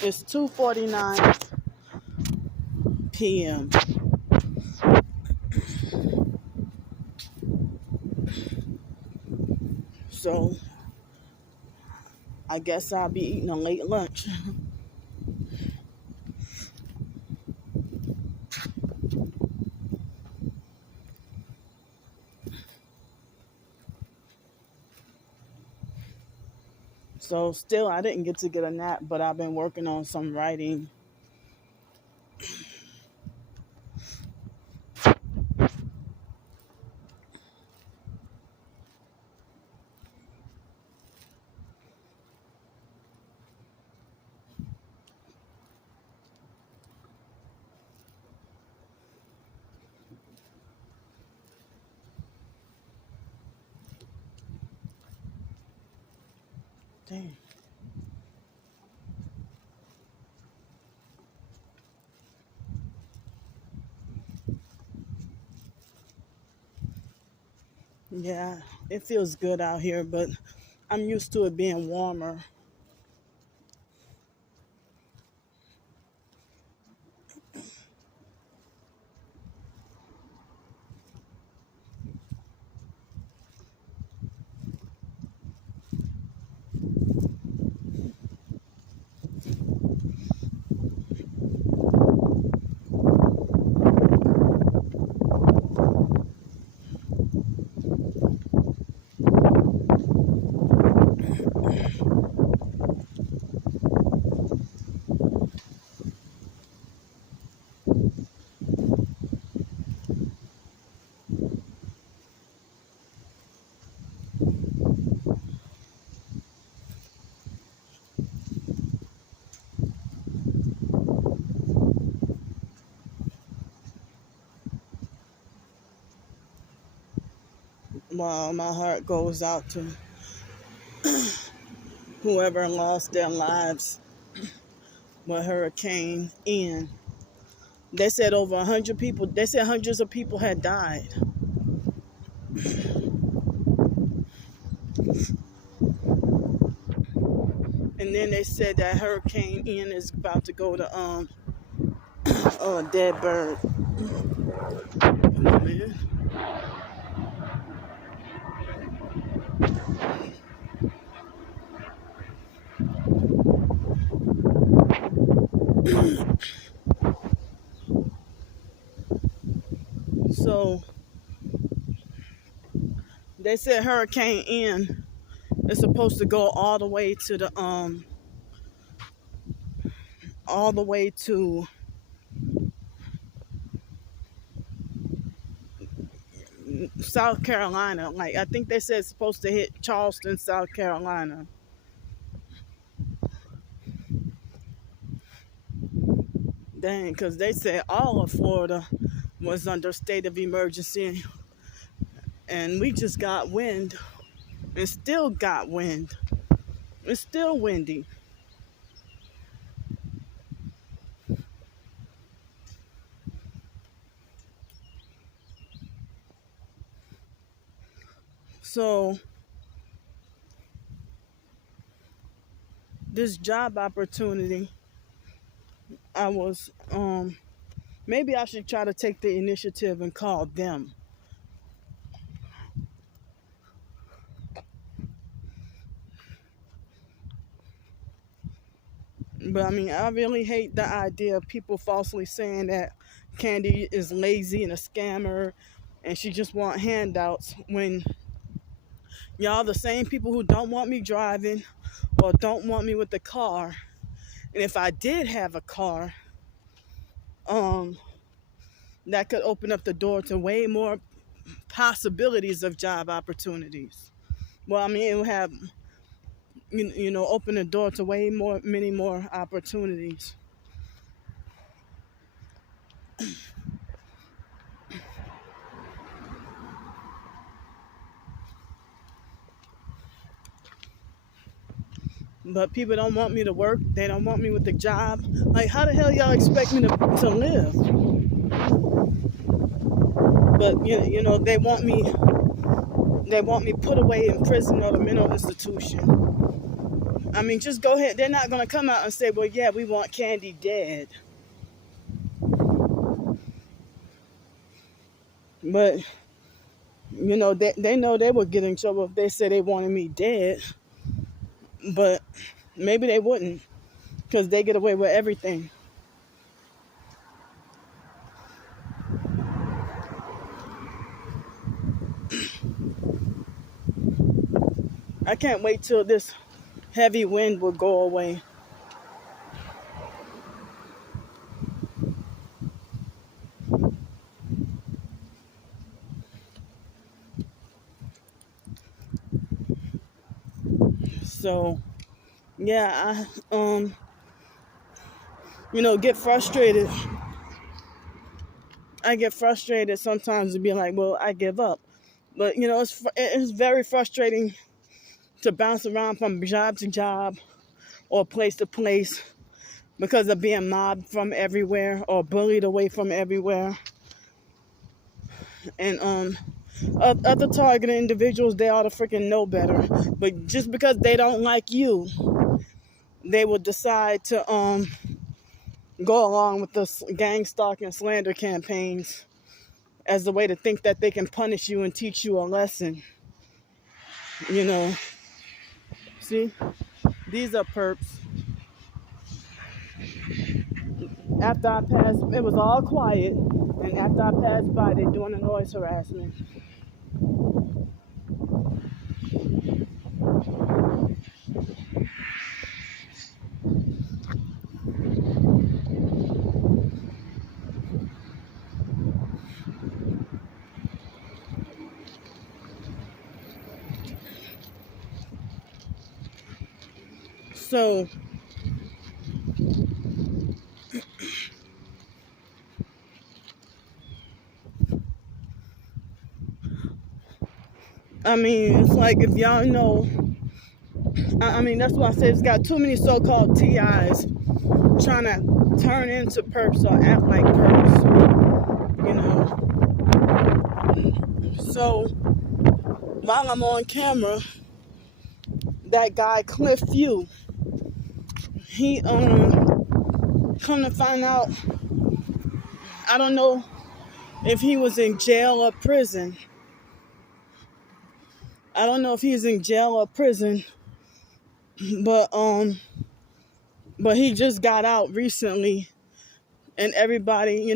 It's 2:49 p.m. So I guess I'll be eating a late lunch. So still, I didn't get to get a nap, but I've been working on some writing. Dang. Yeah, it feels good out here, but I'm used to it being warmer. Well, my heart goes out to whoever lost their lives with Hurricane Ian. They said over 100 people, they said hundreds of people had died. And then they said that Hurricane Ian is about to go to a dead bird. Come on, man. So they said Hurricane Ian is supposed to go all the way to the all the way to South Carolina. Like, I think they said it's supposed to hit Charleston, South Carolina. Dang, because they said all of Florida was under state of emergency, and we just got wind, and still got wind. It's still windy. So this job opportunity, I was maybe I should try to take the initiative and call them. But I mean, I really hate the idea of people falsely saying that Candy is lazy and a scammer and she just want handouts when y'all the same people who don't want me driving or don't want me with the car. And if I did have a car, that could open up the door to way more possibilities of job opportunities. Well, I mean, it would have, open the door to many more opportunities. But people don't want me to work. They don't want me with the job. Like, how the hell y'all expect me to live? But they want me put away in prison or the mental institution. I mean, just go ahead. They're not going to come out and say, well, yeah, we want Candy dead. But, you know, they know they would get in trouble if they said they wanted me dead. But maybe they wouldn't, because they get away with everything. I can't wait till this heavy wind will go away. So, yeah, get frustrated. I get frustrated sometimes to be like, well, I give up. But, it's very frustrating to bounce around from job to job or place to place because of being mobbed from everywhere or bullied away from everywhere. And other targeted individuals, they ought to freaking know better. But just because they don't like you, they will decide to go along with the gang stalking slander campaigns as a way to think that they can punish you and teach you a lesson. See, these are perps. After I passed, it was all quiet, and after I passed by, they're doing a noise harassment. So, I mean, it's like if y'all know, I mean, that's why I say it's got too many so-called TIs trying to turn into perps or act like perps, So, while I'm on camera, that guy Cliff Few, he come to find out, I don't know if he was in jail or prison. I don't know if he's in jail or prison, but he just got out recently, and everybody,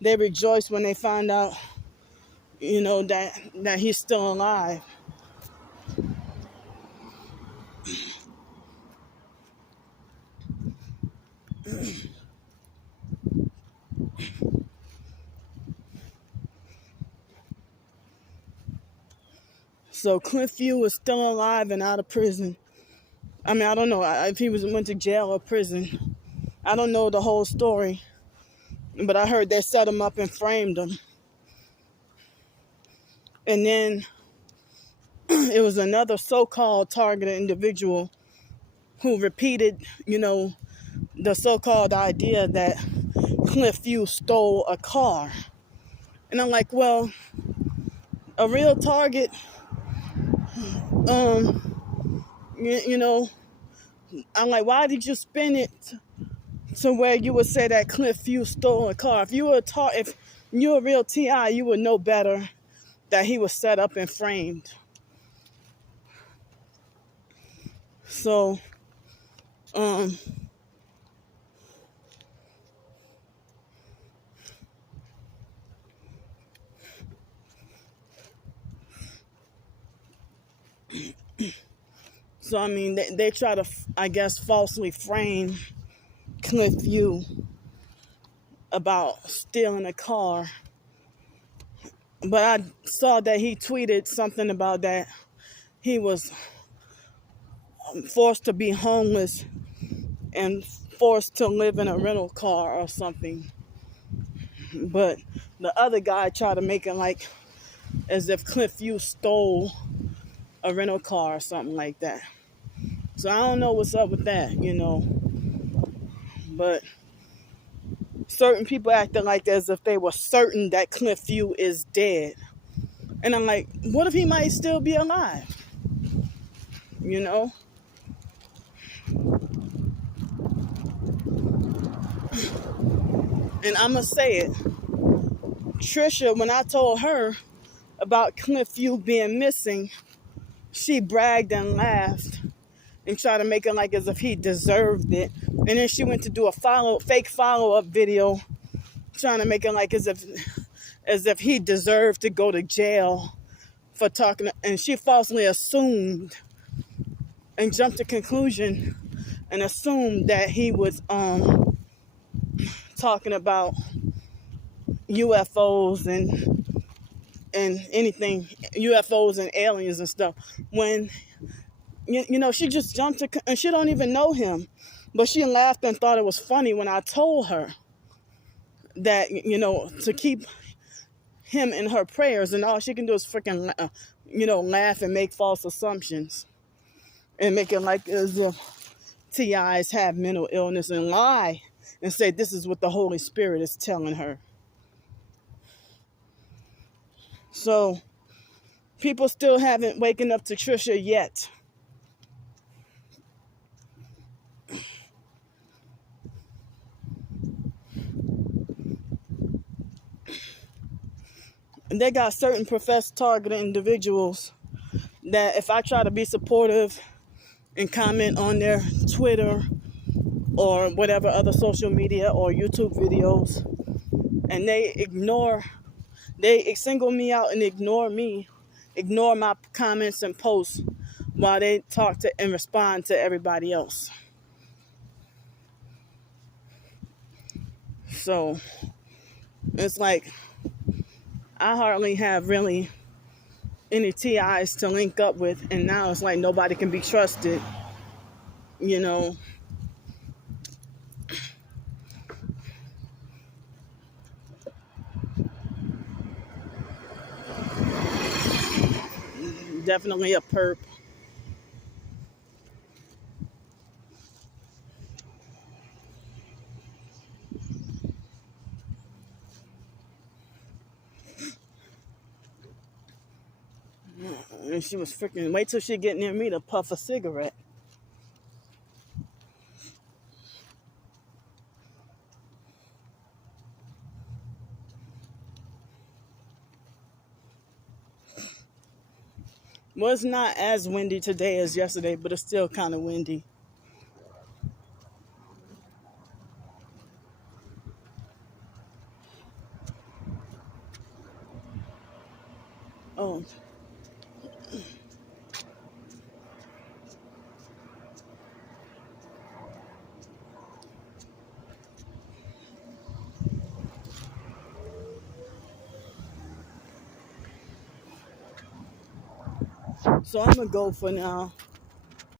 they rejoiced when they found out, that he's still alive. So Cliff Few was still alive and out of prison. I mean, I don't know if he went to jail or prison. I don't know the whole story, but I heard they set him up and framed him. And then it was another so-called targeted individual who repeated, the so-called idea that Cliff Few stole a car. And I'm like, well, a real target, I'm like, why did you spin it to where you would say that Cliff Few stole a car? If you were a real TI, you would know better that he was set up and framed. So, I mean, they try to, I guess, falsely frame Cliff Few about stealing a car. But I saw that he tweeted something about that he was forced to be homeless and forced to live in a rental car or something. But the other guy tried to make it like as if Cliff Few stole a rental car or something like that. So I don't know what's up with that, But certain people acting like as if they were certain that Cliff Few is dead. And I'm like, what if he might still be alive? And I'm going to say it. Trisha, when I told her about Cliff U being missing, she bragged and laughed and tried to make it like as if he deserved it. And then she went to do a fake follow-up video trying to make it like as if he deserved to go to jail for talking. And she falsely assumed and jumped to conclusion and assumed that he was talking about UFOs and anything, UFOs and aliens and stuff, when she just jumped to, and she don't even know him, but she laughed and thought it was funny when I told her that to keep him in her prayers, and all she can do is freaking laugh and make false assumptions and make it like as if TIs have mental illness and lie and say this is what the Holy Spirit is telling her. So people still haven't waken up to Trisha yet. And they got certain professed targeted individuals that if I try to be supportive and comment on their Twitter or whatever other social media or YouTube videos, and they single me out and ignore my comments and posts while they talk to and respond to everybody else. So it's like I hardly have really any TIs to link up with, and now it's like nobody can be trusted, Definitely a perp. And she was freaking, wait till she get near me to puff a cigarette. Well, it's not as windy today as yesterday, but it's still kind of windy. Oh. So I'm going to go for now.